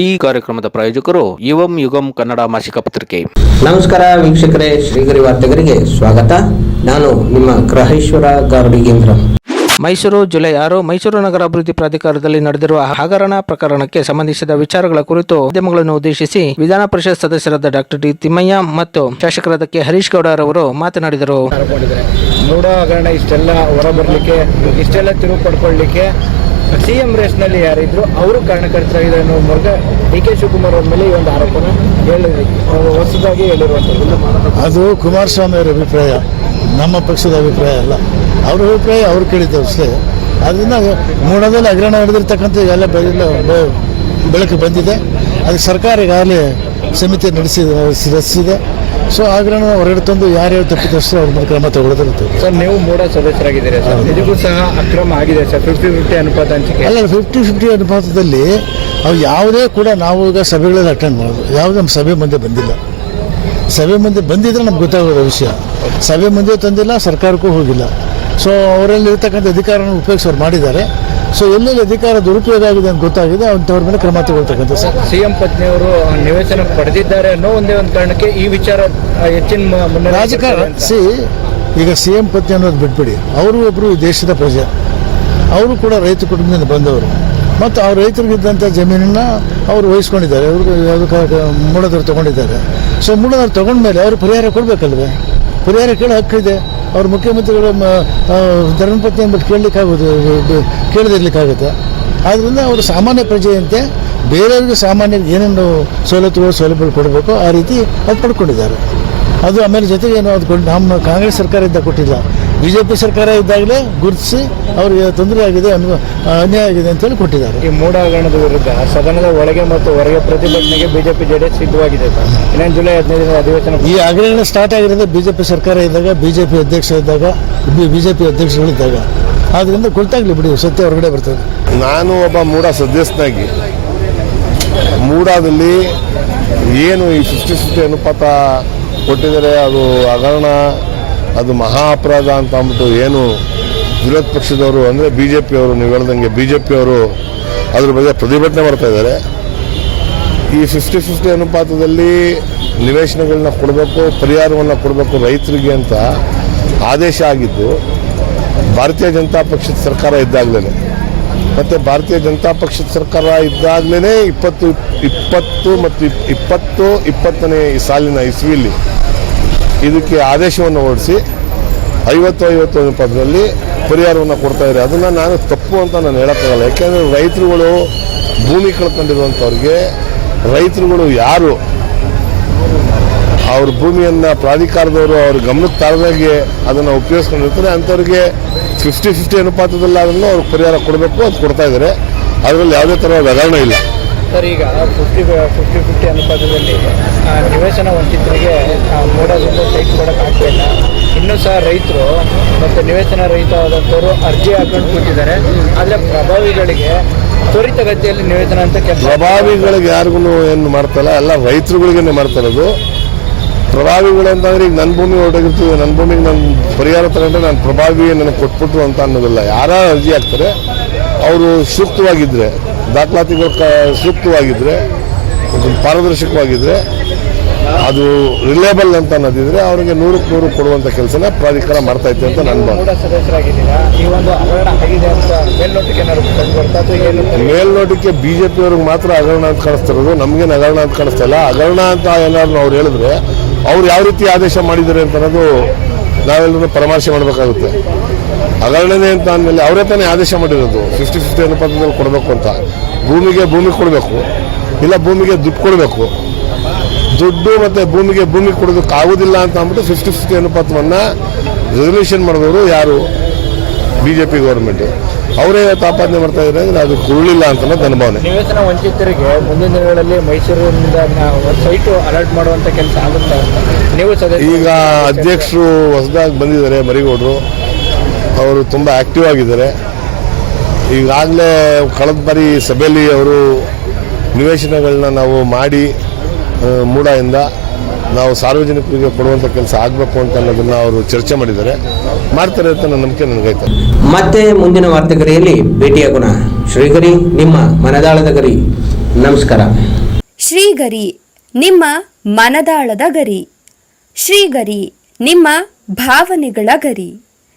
ಈ ಕಾರ್ಯಕ್ರಮದ ಪ್ರಾಯೋಜಕರು ಯುವಂ ಯುಗಂ ಕನ್ನಡ ಮಾಸಿಕ ಪತ್ರಿಕೆ. ನಮಸ್ಕಾರ ವೀಕ್ಷಕರೇ ಶ್ರೀಗರಿ ವಾರ್ತೆಗರಿಗೆ ಸ್ವಾಗತ. ನಾನು ನಿಮ್ಮ ಗ್ರಹೇಶ್ವರ ಗಾರುಡಿಗೇಂದ್ರ ಮೈಸೂರು ಜುಲೈ ಆರು ಮೈಸೂರು ನಗರ ಅಭಿವೃದ್ಧಿ ಪ್ರಾಧಿಕಾರದಲ್ಲಿ ನಡೆದಿರುವ ಹಗರಣ ಪ್ರಕರಣಕ್ಕೆ ಸಂಬಂಧಿಸಿದ ವಿಚಾರಗಳ ಕುರಿತು ಉದ್ಯಮಗಳನ್ನು ಉದ್ದೇಶಿಸಿ ವಿಧಾನ ಪರಿಷತ್ ಸದಸ್ಯರಾದ ಡಾಕ್ಟರ್ ಡಿ ತಿಮ್ಮಯ್ಯ ಮತ್ತು ಶಾಸಕರಾದ ಕೆ ಹರೀಶ್ ಗೌಡರವರು ಮಾತನಾಡಿದರು. ನೋಡೋ ಹಗರಣ ಇಷ್ಟೆಲ್ಲ ಹೊರಬರಲಿಕ್ಕೆ ಇಷ್ಟೆಲ್ಲ ತಿರುವು ಪಡ್ಕೊಳ್ಳಿಕ್ಕೆ ಸಿ ಎಂ ರೇಸ್ನಲ್ಲಿ ಯಾರಿದ್ರು ಅವರು ಕಾರಣಕರ್ತರಾಗಿದ್ದಾರೆ ಅನ್ನೋ ಮೂಲಕ ಡಿ ಕೆ ಶಿವಕುಮಾರ್ ಅವರ ಮೇಲೆ ಈ ಒಂದು ಆರೋಪನ ಹೇಳಿದ್ರಿ. ಹೊಸದಾಗಿ ಹೇಳಿರುವಂಥದ್ದು. ಅದು ಕುಮಾರಸ್ವಾಮಿ ಅವರ ಅಭಿಪ್ರಾಯ, ನಮ್ಮ ಪಕ್ಷದ ಅಭಿಪ್ರಾಯ ಅಲ್ಲ. ಅವ್ರ ಅಭಿಪ್ರಾಯ ಅವ್ರು ಕೇಳಿದ್ದು ಅಷ್ಟೇ. ಅದರಿಂದ ಮೂಡದಲ್ಲಿ ಅಗ್ರಣ ನಡೆದಿರ್ತಕ್ಕಂಥ ಎಲ್ಲ ಬೆಲ್ಲ ಬೆ- ಬೆಳಕು ಬಂದಿದೆ. ಅದಕ್ಕೆ ಸರ್ಕಾರ ಈಗಾಗಲೇ ಸಮಿತಿ ನಡೆಸಿದೆ. ರಚಿಸಿದೆ ಸೊ ಹಗರಣ ಹೊರಗಡೆ ತಂದು ಯಾರ್ಯಾರು ತಪ್ಪಿತಸ್ಥರು ಅವ್ರ ಮೇಲೆ ಕ್ರಮ ತಗೊಳ್ಳೋದಿರುತ್ತೆ ಸರ್ ನೀವು ಮೂಡ ಸದಸ್ಯರಾಗಿದ್ದೀರಾ ಸರ್? ನಿಜಕ್ಕೂ ಸಹ ಅಕ್ರಮ ಆಗಿದೆ ಸರ್ ಫಿಫ್ಟಿ ಫಿಫ್ಟಿ ಅನುಪಾತ ಹಂಚಿಕೆ. ಅಲ್ಲ ಫಿಫ್ಟಿ ಫಿಫ್ಟಿ ಅನುಪಾತದಲ್ಲಿ ಅವು ಯಾವುದೇ ಕೂಡ ನಾವು ಈಗ ಸಭೆಗಳಲ್ಲಿ ಅಟೆಂಡ್ ಮಾಡೋದು. ಯಾವುದೇ ನಮ್ಮ ಸಭೆ ಮುಂದೆ ಬಂದಿಲ್ಲ. ಸಭೆ ಮುಂದೆ ಬಂದಿದ್ರೆ ನಮ್ಗೆ ಗೊತ್ತಾಗೋದು ವಿಷಯ. ಸಭೆ ಮುಂದೆ ತಂದಿಲ್ಲ ಸರ್ಕಾರಕ್ಕೂ ಹೋಗಿಲ್ಲ. ಸೊ ಅವರಲ್ಲಿ ಇರ್ತಕ್ಕಂಥ ಅಧಿಕಾರನ ಉಪಯೋಗಿಸೋರು ಮಾಡಿದ್ದಾರೆ. ಸೊ ಎಲ್ಲೆಲ್ಲಿ ಅಧಿಕಾರ ದುರುಪಯೋಗ ಆಗಿದೆ ಅಂತ ಗೊತ್ತಾಗಿದೆ ಅಂಥವ್ರ ಮೇಲೆ ಕ್ರಮ ತಗೊಳ್ತಕ್ಕಂಥ ಸರ್. ಸಿ ಎಂ ಪತ್ನಿಯವರು ನಿವೇಶನ ಪಡೆದಿದ್ದಾರೆ ಅನ್ನೋ ಒಂದೇ ಒಂದು ಕಾರಣಕ್ಕೆ ಈ ವಿಚಾರ ಹೆಚ್ಚಿನ ರಾಜಕಾರಣ ಸಿ ಈಗ ಸಿ ಎಂ ಪತ್ನಿ ಅನ್ನೋದು ಬಿಟ್ಬಿಡಿ. ಅವರು ಒಬ್ಬರು ಈ ದೇಶದ ಪ್ರಜೆ. ಅವರು ಕೂಡ ರೈತ ಕುಟುಂಬದಿಂದ ಬಂದವರು. ಮತ್ತು ಆ ರೈತರಿಗಿದ್ದಂಥ ಜಮೀನನ್ನು ಅವರು ವಹಿಸ್ಕೊಂಡಿದ್ದಾರೆ. ಅವ್ರಿಗೆ ಯಾವುದಕ್ಕೆ ಮೂಡದವ್ರು ತೊಗೊಂಡಿದ್ದಾರೆ. ಸೊ ಮೂಡದವ್ರು ತೊಗೊಂಡ್ಮೇಲೆ ಅವರು ಪರಿಹಾರ ಕೊಡಬೇಕಲ್ವೇ? ಪರಿಹಾರ ಕೇಳೋ ಹಕ್ಕಿದೆ. ಅವ್ರ ಮುಖ್ಯಮಂತ್ರಿಗಳು ಧರ್ಮಪತ್ನಿ ಅಂದ್ಬಿಟ್ಟು ಕೇಳಲಿಕ್ಕಾಗೋದು ಕೇಳದಿರ್ಲಿಕ್ಕಾಗುತ್ತೆ. ಆದ್ದರಿಂದ ಅವರು ಸಾಮಾನ್ಯ ಪ್ರಜೆಯಂತೆ ಬೇರೆಯವ್ರಿಗೆ ಸಾಮಾನ್ಯ ಏನೇನು ಸವಲತ್ತುಗಳು, ಸೌಲಭ್ಯಗಳು ಕೊಡಬೇಕು, ಆ ರೀತಿ ಅದು ಪಡ್ಕೊಂಡಿದ್ದಾರೆ. ಅದು ಆಮೇಲೆ ಜೊತೆಗೆ ಏನು, ಅದು ಕೊಟ್ಟು ನಮ್ಮ ಕಾಂಗ್ರೆಸ್ ಸರ್ಕಾರದಿಂದ ಕೊಟ್ಟಿಲ್ಲ. ಬಿ ಜೆ ಪಿ ಸರ್ಕಾರ ಇದ್ದಾಗಲೇ ಗುರುತಿಸಿ ಅವರಿಗೆ ತೊಂದರೆ ಆಗಿದೆ ಅನ್ವ ಅನ್ಯಾಯ ಆಗಿದೆ ಅಂತೇಳಿ ಕೊಟ್ಟಿದ್ದಾರೆ. ಈ ಮೂಢ ಹಗರಣದ ವಿರುದ್ಧ ಸದನದ ಒಳಗೆ ಮತ್ತು ಹೊರಗೆ ಪ್ರತಿಭಟನೆಗೆ ಬಿಜೆಪಿ ಜೆಡಿಎಸ್ ಸಿದ್ಧವಾಗಿದೆ. ಸರ್ ಇನ್ನೇನು ಜುಲೈ ಹದಿನೈದನೇ ಅಧಿವೇಶನ ಈ ಹಗರಣ ಸ್ಟಾರ್ಟ್ ಆಗಿರೋದು ಬಿಜೆಪಿ ಜೆ ಪಿ ಸರ್ಕಾರ ಇದ್ದಾಗ ಬಿಜೆಪಿ ಜೆ ಪಿ ಅಧ್ಯಕ್ಷ ಇದ್ದಾಗ ಬಿಜೆಪಿ ಜೆ ಪಿ ಅಧ್ಯಕ್ಷಗಳಿದ್ದಾಗ. ಆದ್ದರಿಂದ ಗೊತ್ತಾಗಲಿ ಬಿಡಿ ಸತ್ಯ ಹೊರಗಡೆ ಬರ್ತದೆ. ನಾನು ಒಬ್ಬ ಮೂಡ ಸದಸ್ಯನಾಗಿ ಮೂಡಾದಲ್ಲಿ ಏನು ಈ ಫಿಫ್ಟಿ ಫಿಫ್ಟಿ ಅನುಪಾತ ಕೊಟ್ಟಿದ್ದಾರೆ ಅದು ಹಗರಣ ಅದು ಮಹಾ ಅಪರಾಧ ಅಂತ ಅಂದ್ಬಿಟ್ಟು ಏನು ವಿರೋಧ ಪಕ್ಷದವರು ಅಂದರೆ ಬಿ ಜೆ ಪಿಯವರು ನೀವು ಹೇಳ್ದಂಗೆ ಬಿ ಜೆ ಪಿಯವರು ಅದ್ರ ಬಗ್ಗೆ ಪ್ರತಿಭಟನೆ ಮಾಡ್ತಾ ಇದ್ದಾರೆ. ಈ ಫಿಫ್ಟಿ ಫಿಫ್ಟಿ ಅನುಪಾತದಲ್ಲಿ ನಿವೇಶನಗಳನ್ನ ಕೊಡಬೇಕು, ಪರಿಹಾರವನ್ನು ಕೊಡಬೇಕು ರೈತರಿಗೆ ಅಂತ ಆದೇಶ ಆಗಿದ್ದು, ಭಾರತೀಯ ಜನತಾ ಪಕ್ಷದ ಸರ್ಕಾರ ಇದ್ದಾಗಲೇ ಮತ್ತು ಭಾರತೀಯ ಜನತಾ ಪಕ್ಷದ ಸರ್ಕಾರ ಇದ್ದಾಗಲೇ ಇಪ್ಪತ್ತು ಇಪ್ಪತ್ತು ಮತ್ತು ಇಪ್- ಇಪ್ಪತ್ತು, ಇಪ್ಪತ್ತನೇ ಸಾಲಿನ ಇಸ್ವಿಲಿ. ಇದಕ್ಕೆ ಆದೇಶವನ್ನು ಹೊರಡಿಸಿ ಐವತ್ತು ಐವತ್ತು ಪದದಲ್ಲಿ ಪರಿಹಾರವನ್ನು ಕೊಡ್ತಾ ಇದ್ದಾರೆ. ಅದನ್ನು ನಾನು ತಪ್ಪು ಅಂತ ನಾನು ಹೇಳೋಕ್ಕಾಗಲ್ಲ. ಯಾಕೆಂದರೆ ರೈತರುಗಳು ಭೂಮಿ ಕಳ್ಕೊಂಡಿರುವಂಥವ್ರಿಗೆ ರೈತರುಗಳು ಯಾರು? ಅವ್ರ ಭೂಮಿಯನ್ನು ಪ್ರಾಧಿಕಾರದವರು ಅವ್ರ ಗಮನಕ್ಕೆ ತಾರದಾಗೆ ಅದನ್ನು ಉಪಯೋಗಿಸ್ಕೊಂಡಿರ್ತಾರೆ. ಅಂಥವ್ರಿಗೆ ಫಿಫ್ಟಿ ಫಿಫ್ಟಿ ಅನುಪಾತದಲ್ಲಾದ್ರೂ ಅವ್ರಿಗೆ ಪರಿಹಾರ ಕೊಡಬೇಕು ಅದು ಕೊಡ್ತಾ ಇದ್ದಾರೆ. ಅದರಲ್ಲಿ ಯಾವುದೇ ಥರ ಹಗರಣ ಇಲ್ಲ. ಸರ್, ಈಗ ಫಿಫ್ಟಿ ಫಿಫ್ಟಿ ಫಿಫ್ಟಿ ಅನುಪಾತದಲ್ಲಿ ನಿವೇಶನ ವಂಚಿತರಿಗೆ ಮೂಡೋದ್ರಿಂದ ಸೈಟ್ ಕೊಡೋಕೆ ಆಗ್ತಾಯಿಲ್ಲ ಇನ್ನೂ ಸಹ ರೈತರು ಮತ್ತು ನಿವೇಶನ ರಹಿತವಾದಂಥವರು ಅರ್ಜಿ ಹಾಕೊಂಡು ಕೂತಿದ್ದಾರೆ. ಆದರೆ ಪ್ರಭಾವಿಗಳಿಗೆ ತ್ವರಿತಗತಿಯಲ್ಲಿ ನಿವೇಶನ ಅಂತ ಕೆಲಸ ಪ್ರಭಾವಿಗಳಿಗೆ ಯಾರಿಗೂ ಏನು ಮಾಡ್ತಾಯಿಲ್ಲ, ಎಲ್ಲ ರೈತರುಗಳಿಗೇನೆ ಮಾಡ್ತಾ ಇರೋದು ಪ್ರಭಾವಿಗಳು ಅಂತಂದ್ರೆ ಈಗ ನನ್ನ ಭೂಮಿ ಹೊರಟೋಗಿರ್ತೀವಿ ನನ್ನ ಭೂಮಿಗೆ ನಾನು ಪರಿಹಾರ ತಗೊಂಡ್ರೆ ನಾನು ಪ್ರಭಾವಿ ನನಗೆ ಕೊಟ್ಬಿಟ್ಟು ಅಂತ ಅನ್ನೋದಿಲ್ಲ. ಯಾರು ಅರ್ಜಿ ಹಾಕ್ತಾರೆ, ಅವರು ಸೂಕ್ತವಾಗಿದ್ದರೆ ದಾಖಲಾತಿಗಳು ಕ ಸೂಕ್ತವಾಗಿದ್ದರೆ ಒಂದು ಪಾರದರ್ಶಕವಾಗಿದ್ದರೆ ಅದು ರಿಲೇಬಲ್ ಅಂತ ಅನ್ನೋದಿದ್ರೆ ಅವರಿಗೆ ನೂರಕ್ಕೆ ನೂರು ಕೊಡುವಂಥ ಕೆಲಸನ ಪ್ರಾಧಿಕಾರ ಮಾಡ್ತಾ ಇತ್ತು ಅಂತ ನನ್ನ ಮೇಲ್ನೋಟಕ್ಕೆ ಬಿ ಜೆ ಮಾತ್ರ ಹಗರಣ ಅಂತ ಕಾಣಿಸ್ತಿರೋದು ನಮಗೇನು ಹಗರಣ ಅಂತ ಕಾಣಿಸ್ತಾ ಇಲ್ಲ. ಹಗರಣ ಅಂತ ಏನಾದ್ರು ಅವ್ರು ಹೇಳಿದ್ರೆ ಅವ್ರು ಯಾವ ರೀತಿ ಆದೇಶ ಮಾಡಿದ್ದಾರೆ ಅಂತ ಅನ್ನೋದು ನಾವೆಲ್ಲರೂ ಪರಾಮರ್ಶೆ ಮಾಡಬೇಕಾಗುತ್ತೆ. ಹಗರಣನೇ ಅಂತ ಅಂದಮೇಲೆ ಅವರೇ ತಾನೇ ಆದೇಶ ಮಾಡಿರೋದು. ಫಿಫ್ಟಿ ಫಿಫ್ಟಿ ಅನುಪಾತದಲ್ಲಿ ಕೊಡಬೇಕು ಅಂತ. ಭೂಮಿಗೆ ಭೂಮಿ ಕೊಡಬೇಕು. ಇಲ್ಲ ಭೂಮಿಗೆ ದುಡ್ಡು ಕೊಡಬೇಕು. ದುಡ್ಡು ಮತ್ತು ಭೂಮಿಗೆ ಭೂಮಿ ಕೊಡೋದಕ್ಕೆ ಆಗೋದಿಲ್ಲ ಅಂತ ಅಂದ್ಬಿಟ್ಟು ಫಿಫ್ಟಿ ಫಿಫ್ಟಿ ಅನುಪಾತವನ್ನು ರೆಸಲ್ಯೂಷನ್ ಮಾಡಿದವರು ಯಾರು? ಬಿ ಜೆ ಪಿ ಗೌರ್ಮೆಂಟ್ ಅವರೇ ತಾಪಾದನೆ ಮಾಡ್ತಾ ಇದ್ದಾರೆ ಅಂದರೆ ಅದು ಕುರುಳಿಲ್ಲ ಅಂತ ನನ್ನ ಭಾವನೆ. ನಿವೇಶನ ವಂಚಿತರಿಗೆ ಮುಂದಿನ ದಿನಗಳಲ್ಲಿ ಮೈಸೂರಿನಿಂದ ಸೈಟು ಅಲರ್ಟ್ ಮಾಡುವಂಥ ಕೆಲಸ ಆಗುತ್ತೆ ನೀವು ಈಗ ಅಧ್ಯಕ್ಷರು ಹೊಸದಾಗಿ ಬಂದಿದ್ದಾರೆ ಮರಿಗೌಡರು. ಅವರು ತುಂಬ ಆಕ್ಟಿವ್ ಆಗಿದ್ದಾರೆ. ಈಗಾಗಲೇ ಕಳೆದ ಬಾರಿ ಸಭೆಯಲ್ಲಿ ಅವರು ನಿವೇಶನಗಳನ್ನ ನಾವು ಮಾಡಿ ಮೂಡಾಯಿಂದ ನಾವು ಸಾರ್ವಜನಿಕರಿಗೆ ಕೊಡುವಂಥ ಕೆಲಸ ಆಗಬೇಕು ಅಂತ ಅನ್ನೋದನ್ನ ಅವರು ಚರ್ಚೆ ಮಾಡಿದ್ದಾರೆ. ಮಾಡ್ತಾರೆ ಅಂತ ನನ್ನ ನಂಬಿಕೆ ನನಗೈತೆ ಮತ್ತೆ ಮುಂದಿನ ವಾರ್ತೆಗರಿಯಲ್ಲಿ ಭೇಟಿಯಾಗೋಣ ಶ್ರೀಗರಿ ನಿಮ್ಮ ಮನದಾಳದ ಗರಿ. ನಮಸ್ಕಾರ. ಶ್ರೀಗರಿ ನಿಮ್ಮ ಮನದಾಳದ ಗರಿ. ಶ್ರೀಗರಿ ನಿಮ್ಮ ಭಾವನೆಗಳ ಗರಿ.